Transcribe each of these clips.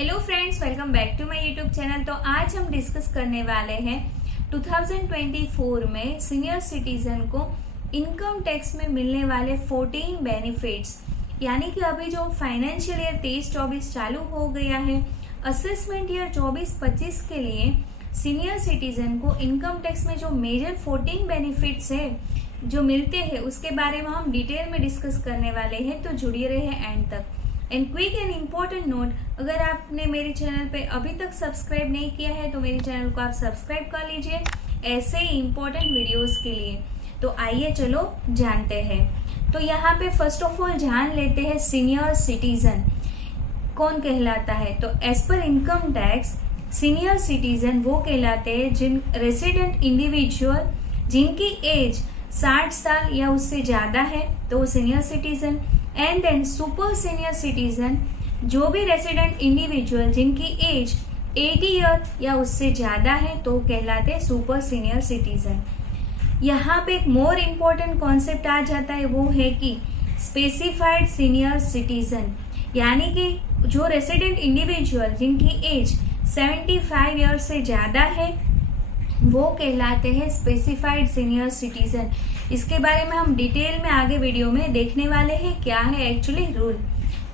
Hello friends, welcome back to my YouTube channel. तो आज हम डिस्कस करने वाले हैं 2024 में सीनियर सिटीजन को इनकम टैक्स में मिलने वाले 14 बेनिफिट्स। यानी कि अभी जो फाइनेंशियल ईयर 23-24 चालू हो गया है, असेसमेंट ईयर 24-25 के लिए सीनियर सिटीजन को इनकम टैक्स में जो मेजर 14 बेनिफिट्स है जो मिलते हैं उसके बारे में हम डिटेल में डिस्कस करने वाले हैं। तो जुड़िए रहे एंड तक। And quick and important note, अगर आपने मेरे चैनल पे अभी तक सब्सक्राइब नहीं किया है तो मेरे चैनल को आप सब्सक्राइब कर लीजिए ऐसे ही इम्पोर्टेंट वीडियोस के लिए। तो आइए चलो जानते हैं। तो यहाँ पे फर्स्ट ऑफ ऑल जान लेते हैं सीनियर सिटीजन कौन कहलाता है। तो as per income tax senior citizen वो कहलाते हैं जिन रेसिडेंट इंडिविजुअल जिनकी एज 60 साल या उससे ज़्यादा है तो वो senior citizen. And then super senior citizen जो भी रेसिडेंट इंडिविजुअल जिनकी एज 80 ईयर या उससे ज़्यादा है तो कहलाते हैं सुपर सीनियर सिटीजन। यहाँ पे एक मोर इम्पोर्टेंट कॉन्सेप्ट आ जाता है, वो है कि स्पेसिफाइड सीनियर सिटीजन, यानी कि जो रेसिडेंट इंडिविजुअल जिनकी एज 75 ईयर से ज़्यादा है वो कहलाते हैं स्पेसिफाइड सीनियर सिटीजन। इसके बारे में हम डिटेल में आगे वीडियो में देखने वाले हैं क्या है एक्चुअली रूल।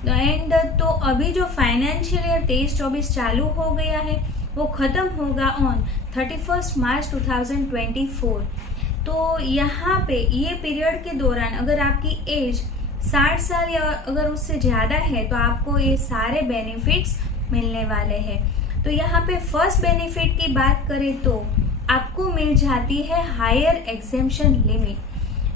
एंड तो अभी जो फाइनेंशियल ईयर 23-24 चालू हो गया है वो ख़त्म होगा ऑन 31 मार्च 2024। तो यहाँ पे ये पीरियड के दौरान अगर आपकी एज 60 साल या अगर उससे ज़्यादा है तो आपको ये सारे बेनिफिट्स मिलने वाले हैं। तो यहाँ पे फर्स्ट बेनिफिट की बात करें तो आपको मिल जाती है हायर एग्जेम्पशन लिमिट,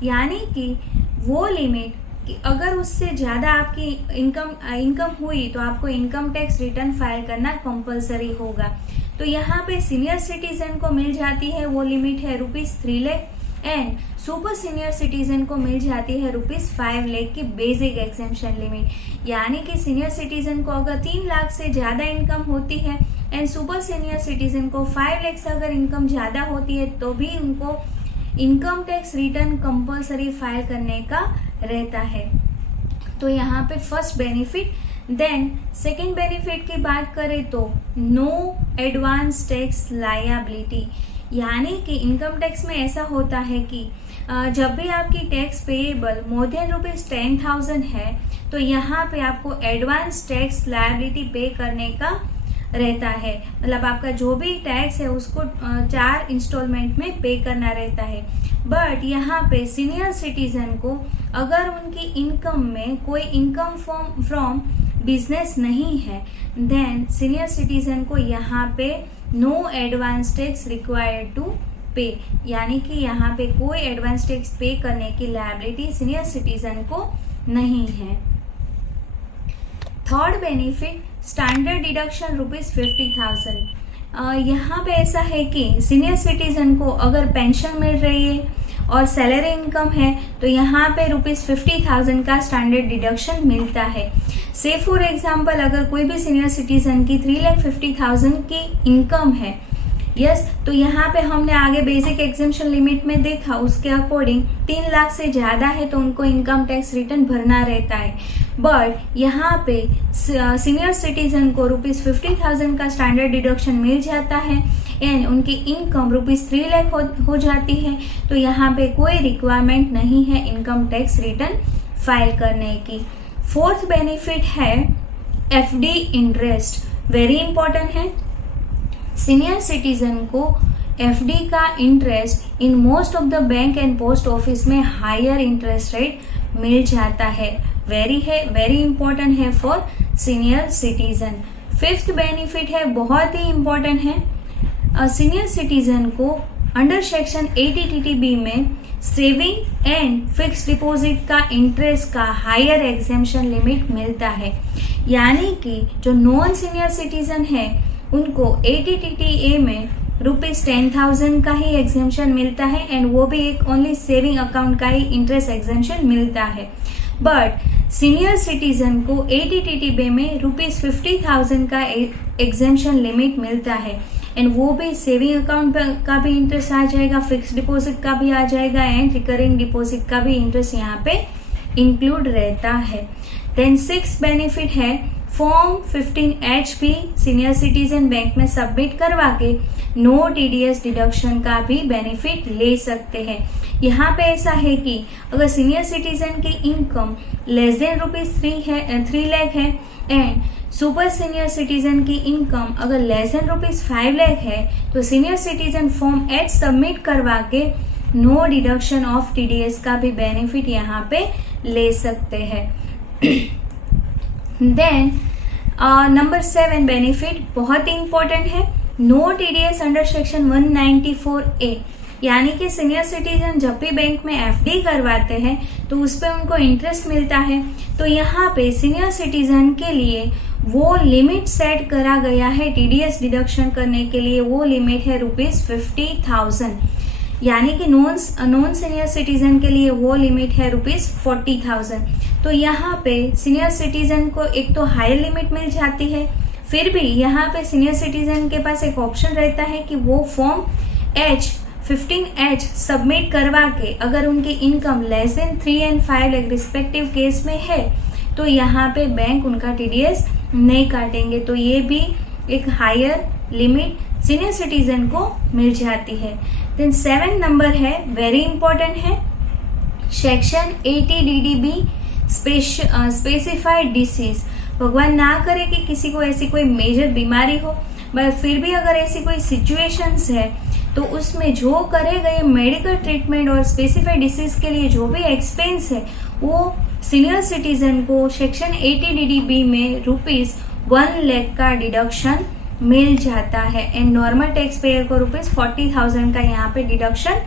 यानी कि वो लिमिट कि अगर उससे ज़्यादा आपकी इनकम हुई तो आपको इनकम टैक्स रिटर्न फाइल करना कंपलसरी होगा। तो यहाँ पे सीनियर सिटीजन को मिल जाती है वो लिमिट है ₹3 lakh and super senior citizen को मिल जाती है ₹5 लाख की बेसिक एग्जेम्पशन लिमिट। यानी कि सीनियर सिटीजन को अगर 3 लाख से ज़्यादा इनकम होती है एंड सुपर सीनियर सिटीजन को 5 लाख से अगर इनकम ज़्यादा होती है तो भी उनको income tax return compulsory file करने का रहता है। तो यहाँ पे first benefit. Then second benefit की बात करें तो नो एडवांस टैक्स लायबिलिटी, यानी कि इनकम टैक्स में ऐसा होता है कि जब भी आपकी टैक्स पेएबल मोर देन ₹10,000 है तो यहाँ पे आपको एडवांस टैक्स लायबिलिटी पे करने का रहता है। मतलब आपका जो भी टैक्स है उसको 4 इंस्टॉलमेंट में पे करना रहता है। बट यहाँ पे सीनियर सिटीजन को अगर उनकी इनकम में कोई इनकम फ्रॉम बिजनेस नहीं है देन सीनियर सिटीजन को यहाँ पे no advance tax required to pay, यानी कि यहाँ पे कोई एडवांस टैक्स पे करने की लायबिलिटी सीनियर सिटीजन को नहीं है। Third benefit standard deduction ₹50,000। यहाँ पे ऐसा है कि सीनियर सिटीजन को अगर पेंशन मिल रही है और सैलरी इनकम है तो यहाँ पे ₹50,000 का स्टैंडर्ड डिडक्शन मिलता है। से फॉर एग्जांपल अगर कोई भी सीनियर सिटीजन की 3,50,000 की इनकम है तो यहाँ पे हमने आगे बेसिक एग्जेम्पशन लिमिट में देखा उसके अकॉर्डिंग 3 लाख से ज़्यादा है तो उनको इनकम टैक्स रिटर्न भरना रहता है। बट यहाँ पे सीनियर सिटीजन को ₹50,000 का स्टैंडर्ड डिडक्शन मिल जाता है एंड उनकी इनकम ₹3 लाख हो जाती है तो यहाँ पे कोई रिक्वायरमेंट नहीं है इनकम टैक्स रिटर्न फाइल करने की। फोर्थ बेनिफिट है FD इंटरेस्ट, वेरी इंपॉर्टेंट है। सीनियर सिटीजन को FD का interest in most of the bank and post office में हायर इंटरेस्ट रेट मिल जाता है, वेरी इंपॉर्टेंट है for senior citizen. Fifth benefit है बहुत ही इंपॉर्टेंट है, सीनियर सिटीजन को अंडर सेक्शन 80TTB में सेविंग एंड फिक्स डिपॉजिट का इंटरेस्ट का हायर एग्जेम्पशन लिमिट मिलता है। यानी कि जो नॉन सीनियर सिटीजन है उनको 80TTA में ₹10,000 का ही एग्जेम्पशन मिलता है एंड वो भी एक ओनली सेविंग अकाउंट का ही इंटरेस्ट एग्जेम्पशन मिलता है। बट सीनियर सिटीजन को 80TTB में ₹50,000 का एग्जेम्पशन लिमिट मिलता है एंड वो भी सेविंग अकाउंट का भी इंटरेस्ट आ जाएगा, फिक्स डिपॉजिट का भी आ जाएगा एंड रिकरिंग डिपॉजिट का भी इंटरेस्ट यहाँ पे इंक्लूड रहता है। देन 6th बेनिफिट है फॉर्म 15H भी सीनियर सिटीजन बैंक में सबमिट करवा के नो TDS डिडक्शन का भी बेनिफिट ले सकते हैं। यहाँ पे ऐसा है कि अगर सीनियर सिटीजन की इनकम लेस देन ₹3 लाख है एंड सुपर सीनियर सिटीजन की इनकम अगर लेस देन ₹5 लाख है तो senior citizen form H submit करवा के नो डिडक्शन ऑफ TDS का भी बेनिफिट यहाँ पे ले सकते हैं। देन नंबर 7 बेनिफिट बहुत ही इंपॉर्टेंट है, no TDS under section 194A, यानी कि सीनियर सिटीजन जब भी बैंक में FD करवाते हैं तो उस पर उनको इंटरेस्ट मिलता है। तो यहाँ पे सीनियर सिटीजन के लिए वो लिमिट सेट करा गया है TDS डिडक्शन करने के लिए, वो लिमिट है ₹50,000, यानी कि नॉन सीनियर सिटीजन के लिए वो लिमिट है ₹40,000। तो यहाँ पे सीनियर सिटीजन को एक तो हायर लिमिट मिल जाती है, फिर भी यहाँ पे सीनियर सिटीजन के पास एक ऑप्शन रहता है कि वो फॉर्म 15H सबमिट करवा के अगर उनकी income less than 3 and 5 lakh respective case में है तो यहाँ पे बैंक उनका TDS नहीं काटेंगे। तो ये भी एक हायर लिमिट सीनियर सिटीजन को मिल जाती है। देन 7 नंबर है, वेरी इंपॉर्टेंट है, सेक्शन 80DDB स्पेसिफाइड डिसीज। भगवान ना करे कि किसी को ऐसी कोई मेजर बीमारी हो, बट फिर भी अगर ऐसी कोई सिचुएशंस है तो उसमें जो करे गए मेडिकल ट्रीटमेंट और स्पेसिफाइड डिसीज के लिए जो भी एक्सपेंस है वो सीनियर सिटीजन को सेक्शन 80DDB में ₹1 लाख का डिडक्शन मिल जाता है एंड नॉर्मल टैक्स पेयर को ₹40,000 का यहाँ पे डिडक्शन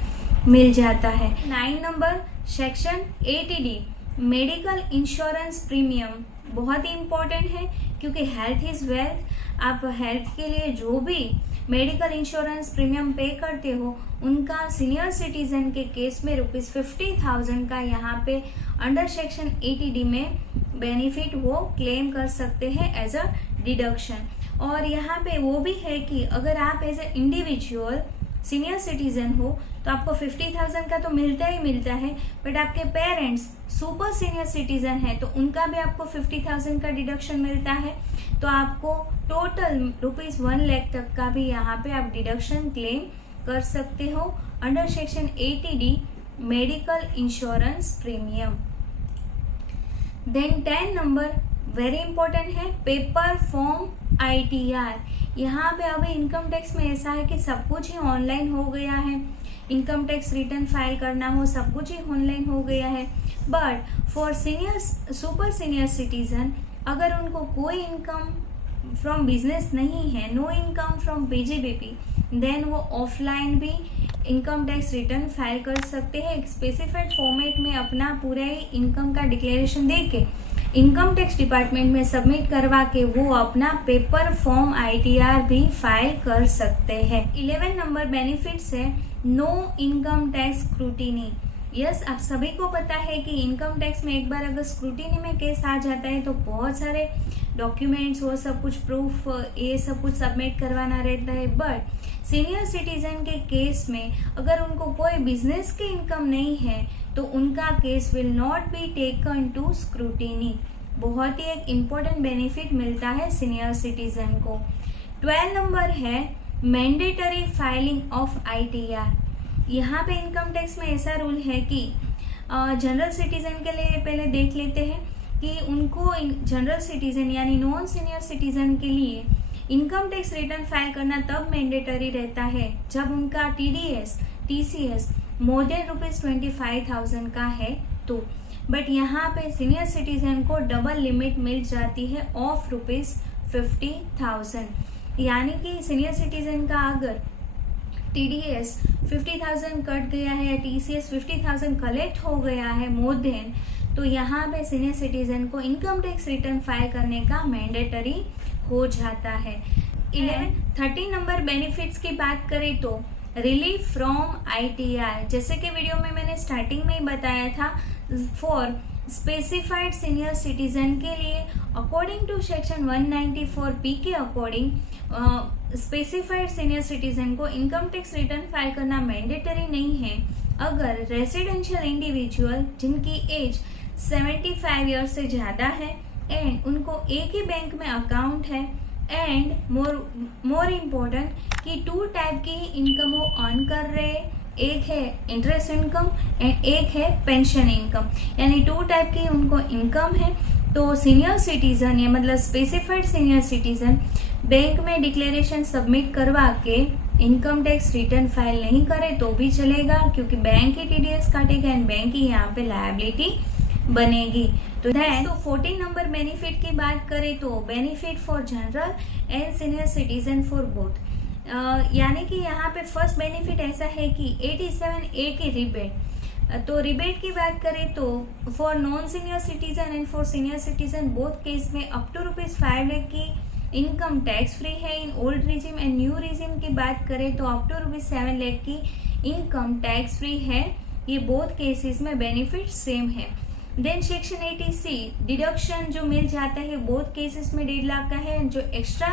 मिल जाता है। 9 number section 80D medical insurance premium बहुत ही इम्पोर्टेंट है क्योंकि हेल्थ इज वेल्थ। आप हेल्थ के लिए जो भी मेडिकल इंश्योरेंस प्रीमियम पे करते हो उनका सीनियर सिटीजन के केस में ₹50,000 का यहाँ पे अंडर सेक्शन 80D में बेनिफिट वो क्लेम कर सकते हैं एज अ डिडक्शन। और यहाँ पे वो भी है कि अगर आप as a individual senior citizen हो तो आपको 50,000 का तो मिलता ही मिलता है, बट आपके पेरेंट्स सुपर सीनियर सिटीजन है तो उनका भी आपको 50,000 का डिडक्शन मिलता है। तो आपको टोटल ₹1 लाख तक का भी यहाँ पे आप डिडक्शन क्लेम कर सकते हो under section 80D medical insurance premium. Then 10 number very important है, पेपर फॉर्म ITR। यहाँ पे अभी इनकम टैक्स में ऐसा है कि सब कुछ ही ऑनलाइन हो गया है, इनकम टैक्स रिटर्न फाइल करना हो सब कुछ ही ऑनलाइन हो गया है, but for super senior citizen अगर उनको कोई इनकम फ्रॉम बिजनेस नहीं है, no income from PGBP, then वो ऑफलाइन भी इनकम टैक्स रिटर्न फाइल कर सकते हैं। एक स्पेसिफाइड फॉर्मेट में अपना पूरा ही इनकम का डिक्लेरेशन दे के इनकम टैक्स डिपार्टमेंट में सबमिट करवा के वो अपना पेपर फॉर्म ITR भी फाइल कर सकते हैं। 11 नंबर बेनिफिट्स है, no income tax scrutiny. Yes, आप सभी को पता है कि इनकम टैक्स में एक बार अगर स्क्रूटिनी में केस आ जाता है तो बहुत सारे डॉक्यूमेंट्स वो सब कुछ प्रूफ ये सब कुछ सबमिट करवाना रहता है, बट सीनियर सिटीजन के केस में अगर उनको कोई बिजनेस की इनकम नहीं है तो उनका case will not be taken to scrutiny. बहुत ही एक इम्पोर्टेंट बेनिफिट मिलता है सीनियर सिटीजन को। 12 नंबर है मैंडेटरी फाइलिंग ऑफ ITR। यहाँ पे इनकम टैक्स में ऐसा रूल है कि जनरल सिटीजन के लिए पहले देख लेते हैं कि उनको जनरल सिटीजन यानी नॉन सीनियर सिटीजन के लिए इनकम टैक्स रिटर्न फाइल करना तब मैंडेटरी रहता है जब उनका TCS मोर देन ₹25,000 का है तो, बट यहाँ पे सीनियर सिटीजन को डबल लिमिट मिल जाती है ऑफ ₹50,000, यानी कि सीनियर सिटीजन का अगर TDS 50,000 कट गया है या TCS 50,000 कलेक्ट हो गया है मोर देन, तो यहाँ पे सीनियर सिटीजन को इनकम टैक्स रिटर्न फाइल करने का मैंडेटरी हो जाता है। 13 नंबर बेनिफिट्स की बात करें तो रिलीफ फ्रॉम ITR, जैसे कि वीडियो में मैंने स्टार्टिंग में ही बताया था, फॉर स्पेसिफाइड सीनियर सिटीजन के लिए अकॉर्डिंग टू सेक्शन 194P के अकॉर्डिंग स्पेसिफाइड सीनियर सिटीजन को इनकम टैक्स रिटर्न फाइल करना मैंडेटरी नहीं है अगर रेसिडेंशियल इंडिविजुअल जिनकी एज 75 ईयर्स से ज़्यादा है एंड उनको एक ही बैंक में अकाउंट है एंड मोर इम्पोर्टेंट कि 2 टाइप की इनकम वो अर्न कर रहे हैं, एक है इंटरेस्ट इनकम एंड एक है पेंशन इनकम, यानी 2 टाइप की उनको इनकम है। तो सीनियर सिटीजन या मतलब स्पेसिफाइड सीनियर सिटीजन बैंक में डिक्लेरेशन सबमिट करवा के इनकम टैक्स रिटर्न फाइल नहीं करे तो भी चलेगा, क्योंकि बैंक ही टीडीएस काटेगा एंड बैंक ही यहाँ पे लायबिलिटी बनेगी। तो 14 नंबर बेनिफिट की बात करें तो benefit for general and senior citizen for both, यानी कि यहाँ पे फर्स्ट बेनिफिट ऐसा है कि 87A की रिबेट। तो रिबेट की बात करें तो for non senior citizen and for senior citizen both case में अप टू ₹5 लाख की इनकम टैक्स फ्री है in old regime and new regime की बात करें तो अप टू ₹7 लाख की इनकम टैक्स फ्री है। ये बोथ केसेस में बेनिफिट सेम है। देन सेक्शन 80C डिडक्शन जो मिल जाता है बोथ केसेस में 1.5 लाख का है, जो एक्स्ट्रा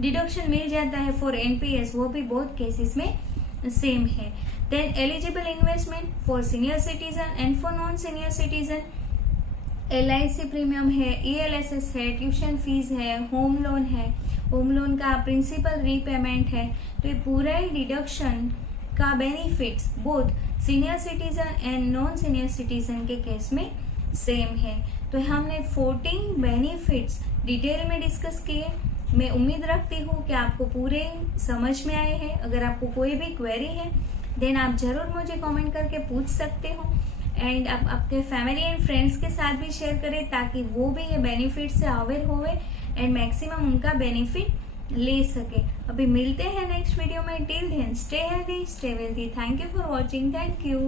डिडक्शन मिल जाता है फॉर एनपीएस वो भी बोथ केसेस में सेम है। Then eligible investment for senior citizen and for non senior citizen LIC premium है, ELSS है, ट्यूशन फीस है, होम लोन है, होम लोन का प्रिंसिपल रीपेमेंट है। तो ये पूरा ही डिडक्शन का benefits both senior citizen and non senior citizen के केस में सेम है। तो हमने 14 बेनिफिट्स डिटेल में डिस्कस किए। मैं उम्मीद रखती हूँ कि आपको पूरे समझ में आए हैं। अगर आपको कोई भी क्वेरी है देन आप जरूर मुझे कमेंट करके पूछ सकते हो एंड आप आपके फैमिली एंड फ्रेंड्स के साथ भी शेयर करें ताकि वो भी ये बेनिफिट से अवेयर होवे एंड मैक्सिमम उनका बेनिफिट ले सके। अभी मिलते हैं नेक्स्ट वीडियो में। Till then stay healthy, stay wealthy. Thank you for watching. Thank you.